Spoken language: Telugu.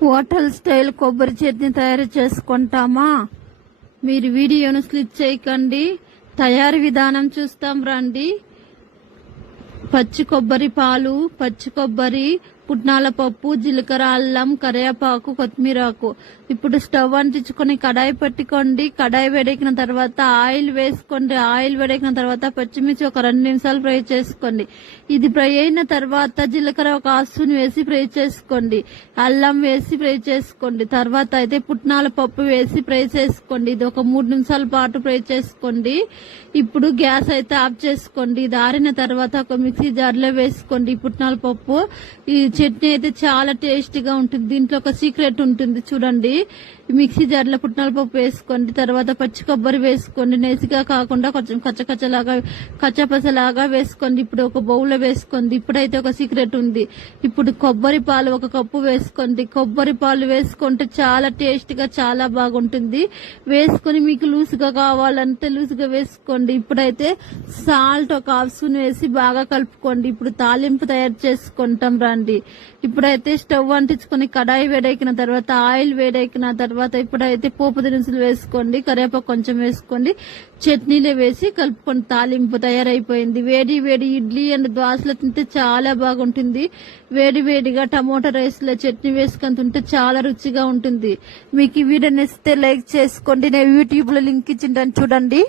హోటల్ స్టైల్ కొబ్బరి చట్నీ తయారు చేసుకుంటామా? మీరు వీడియోను స్లిప్ చేయకండి. తయారీ విధానం చూస్తాం రండి. పచ్చి కొబ్బరి పాలు, పచ్చి కొబ్బరి, పుట్నాల పప్పు, జీలకర్ర, అల్లం, కరివేపాకు, కొత్తిమీరాకు. ఇప్పుడు స్టవ్ అంటించుకొని కడాయి పెట్టుకోండి. కడాయి వేడెక్కిన తర్వాత ఆయిల్ వేసుకోండి. ఆయిల్ వేడెక్కిన తర్వాత పచ్చిమిర్చి ఒక 2 నిమిషాలు ఫ్రై చేసుకోండి. ఇది ఫ్రై అయిన తర్వాత జీలకర్ర ఒక ఆసుని వేసి ఫ్రై చేసుకోండి. అల్లం వేసి ఫ్రై చేసుకోండి. తర్వాత అయితే పుట్నాల పప్పు వేసి ఫ్రై చేసుకోండి. ఇది ఒక 3 నిమిషాల పాటు ఫ్రై చేసుకోండి. ఇప్పుడు గ్యాస్ అయితే ఆఫ్ చేసుకోండి. ఇది ఆరిన తర్వాత ఒక మిక్సీ జార్లో వేసుకోండి. పుట్నాల పప్పు ఈ చట్నీ అయితే చాలా టేస్టీగా ఉంటుంది. దీంట్లో ఒక సీక్రెట్ ఉంటుంది చూడండి. మిక్సీ జార్లో పుట్నాల పప్పు వేసుకోండి. తర్వాత పచ్చి కొబ్బరి వేసుకోండి. నేసిగా కాకుండా కొంచెం కచ్చపసలాగా వేసుకోండి. ఇప్పుడు ఒక బౌల్లో వేసుకోండి. ఇప్పుడైతే ఒక సీక్రెట్ ఉంది. ఇప్పుడు కొబ్బరి పాలు 1 కప్పు వేసుకోండి. కొబ్బరి పాలు వేసుకుంటే చాలా టేస్టీగా చాలా బాగుంటుంది. వేసుకొని మీకు లూసుగా కావాలంటే లూసుగా వేసుకోండి. ఇప్పుడైతే సాల్ట్ ఒక 1/2 స్పూన్ వేసి బాగా కలుపుకోండి. ఇప్పుడు తాలింపు తయారు చేసుకుంటాం రండి. ఇప్పుడైతే స్టవ్ అంటించుకొని కడాయి వేడెక్కిన తర్వాత ఆయిల్ వేడెక్కిన తర్వాత ఇప్పుడైతే పోపు దినుసులు వేసుకోండి. కరివేపాకు కొంచెం వేసుకోండి. చట్నీలో వేసి కలుపుకొని తాలింపు తయారైపోయింది. వేడి వేడి ఇడ్లీ అండ్ దోశలో తింటే చాలా బాగుంటుంది. వేడి వేడిగా టమోటా రైస్ లో చట్నీ వేసుకొని తింటే చాలా రుచిగా ఉంటుంది. మీకు ఈ వీడియో నచ్చితే లైక్ చేసుకోండి. నేను యూట్యూబ్ లో లింక్ ఇచ్చింటాను చూడండి.